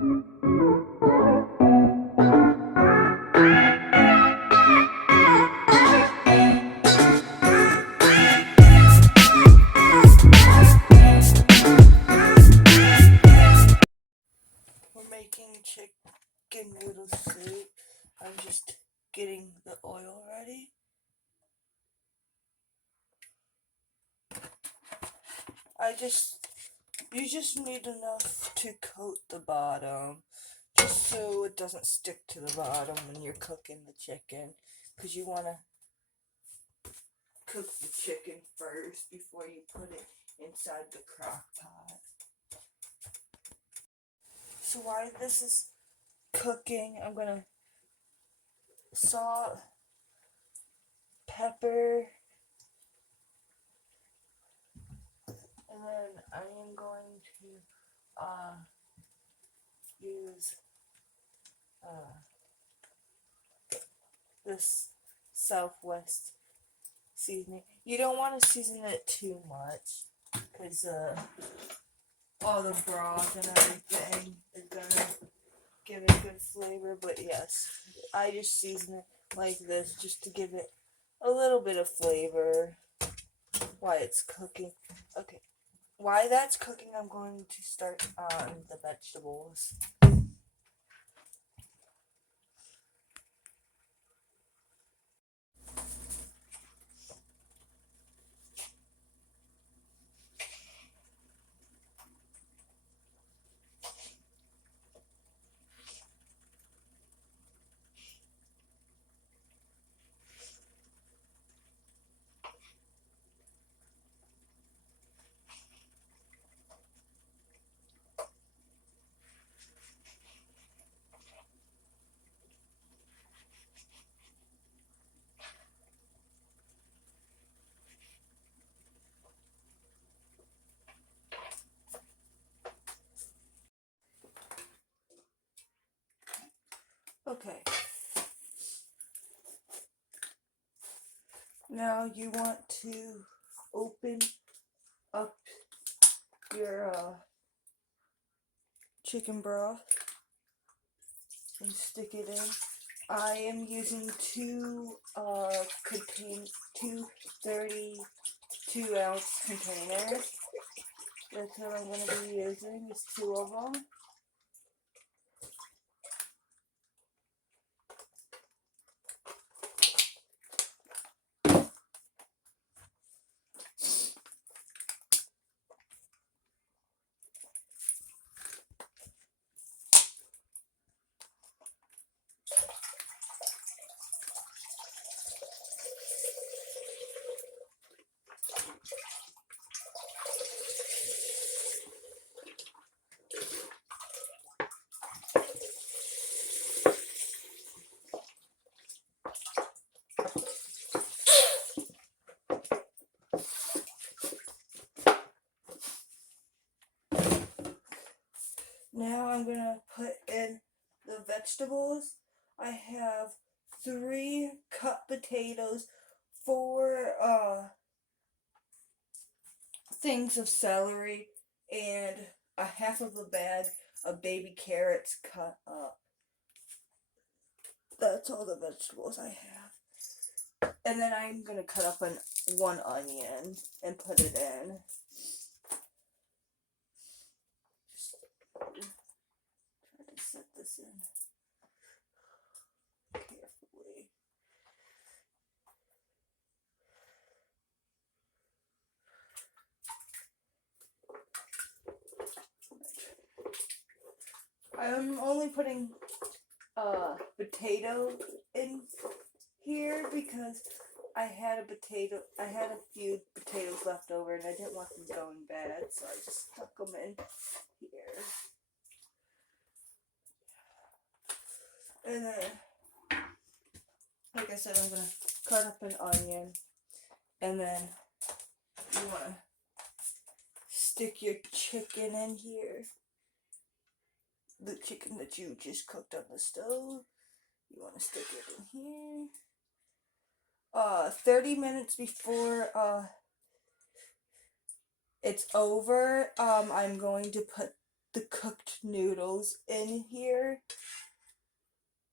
We're making chicken noodle soup. I'm just getting the oil ready. You just need enough to coat the bottom, just so it doesn't stick to the bottom when you're cooking the chicken, because you want to cook the chicken first before you put it inside the crock pot. So while this is cooking, I'm gonna salt, pepper, and then I am going to use this Southwest seasoning. You don't want to season it too much, because all the broth and everything is gonna give it good flavor. But yes, I just season it like this just to give it a little bit of flavor while it's cooking. Okay, while that's cooking, I'm going to start on the vegetables. Okay. Now you want to open up your chicken broth and stick it in. I am using two 32-ounce containers. That's what I'm going to be using, is two of them. Now I'm going to put in the vegetables. I have 3 cut potatoes, 4 things of celery, and a half of a bag of baby carrots cut up. That's all the vegetables I have. And then I'm going to cut up one onion and put it in. Try to set this in carefully. I'm only putting potato in here because I had a few potatoes left over and I didn't want them going bad, so I just stuck them in here. And then, like I said, I'm going to cut up an onion, and then you want to stick your chicken in here. The chicken that you just cooked on the stove, you want to stick it in here. 30 minutes before it's over, I'm going to put the cooked noodles in here,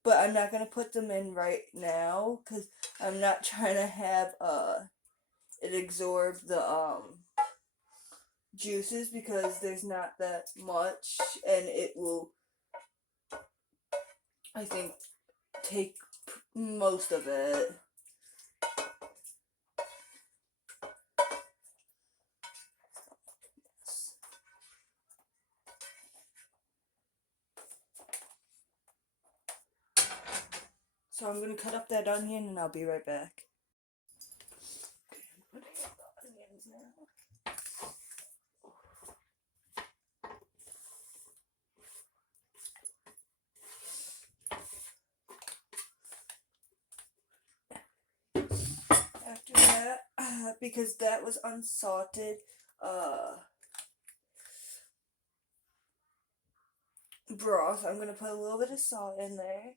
but I'm not gonna put them in right now because I'm not trying to have it absorb the juices because there's not that much, and it will, I think, take most of it. So I'm gonna cut up that onion and I'll be right back. Okay, I'm putting the onions now. After that, because that was unsalted, broth, I'm gonna put a little bit of salt in there.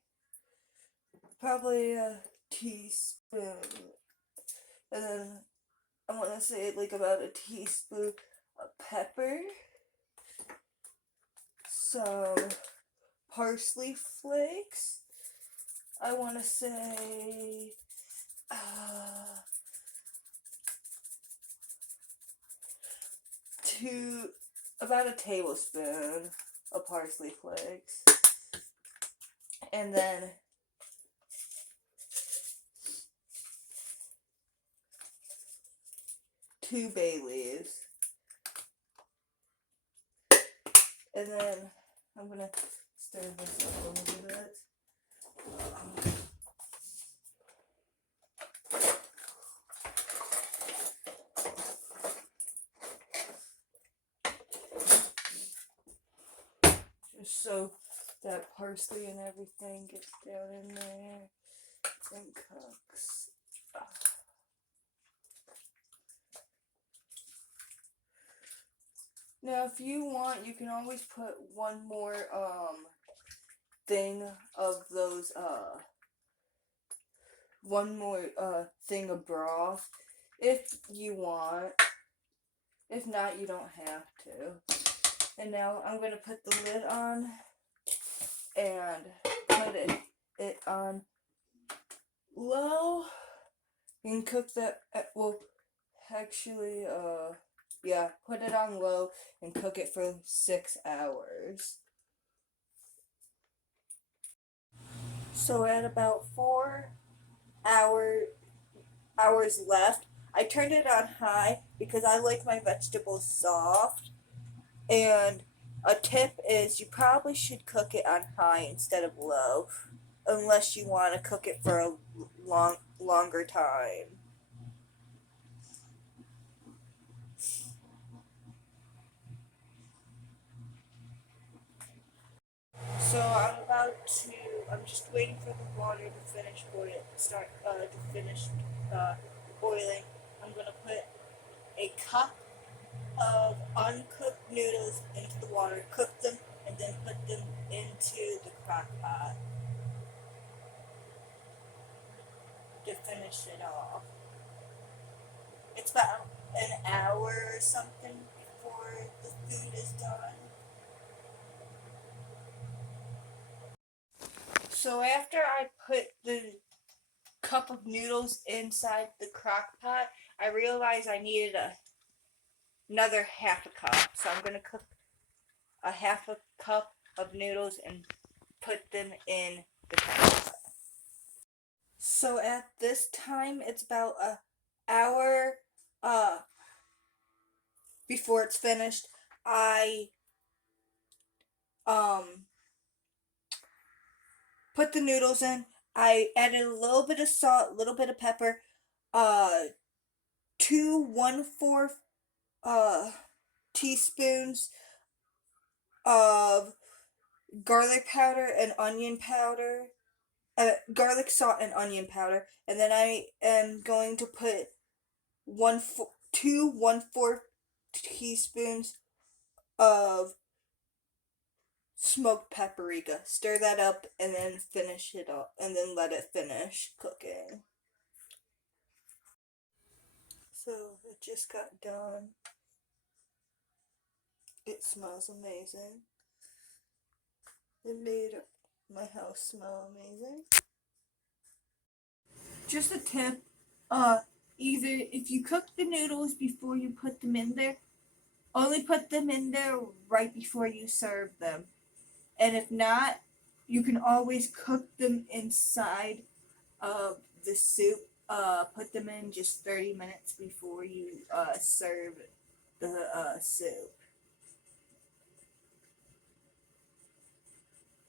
Probably a teaspoon. And then I want to say like about a teaspoon of pepper. Some parsley flakes. I want to say about a tablespoon of parsley flakes. And then 2 bay leaves. And then I'm gonna stir this up a little bit. Just so that parsley and everything gets down in there and cooks. Now, if you want, you can always put one more thing of those thing of broth if you want. If not, you don't have to. And now I'm gonna put the lid on and put it on low and cook that. Well, actually, yeah, put it on low and cook it for 6 hours. So at about 4 hours left, I turned it on high because I like my vegetables soft. And a tip is you probably should cook it on high instead of low, unless you want to cook it for a longer time. So I'm just waiting for the water to finish boiling. I'm gonna put a cup of uncooked noodles into the water, cook them, and then put them into the Crock-Pot to finish it off. It's about an hour or something before the food is done. So after I put the cup of noodles inside the Crock-Pot, I realized I needed another half a cup. So I'm gonna cook a half a cup of noodles and put them in the Crock-Pot. So at this time, it's about an hour before it's finished. I put the noodles in. I added a little bit of salt, a little bit of pepper, 2 1/4 teaspoons of garlic powder and onion powder, garlic salt and onion powder, and then I am going to put 2 1/4 teaspoons of smoked paprika. Stir that up and then finish it up, and then let it finish cooking. So it just got done. It smells amazing. It made my house smell amazing. Just a tip, either if you cook the noodles before you put them in there, only put them in there right before you serve them. And if not, you can always cook them inside of the soup. Put them in just 30 minutes before you serve the soup.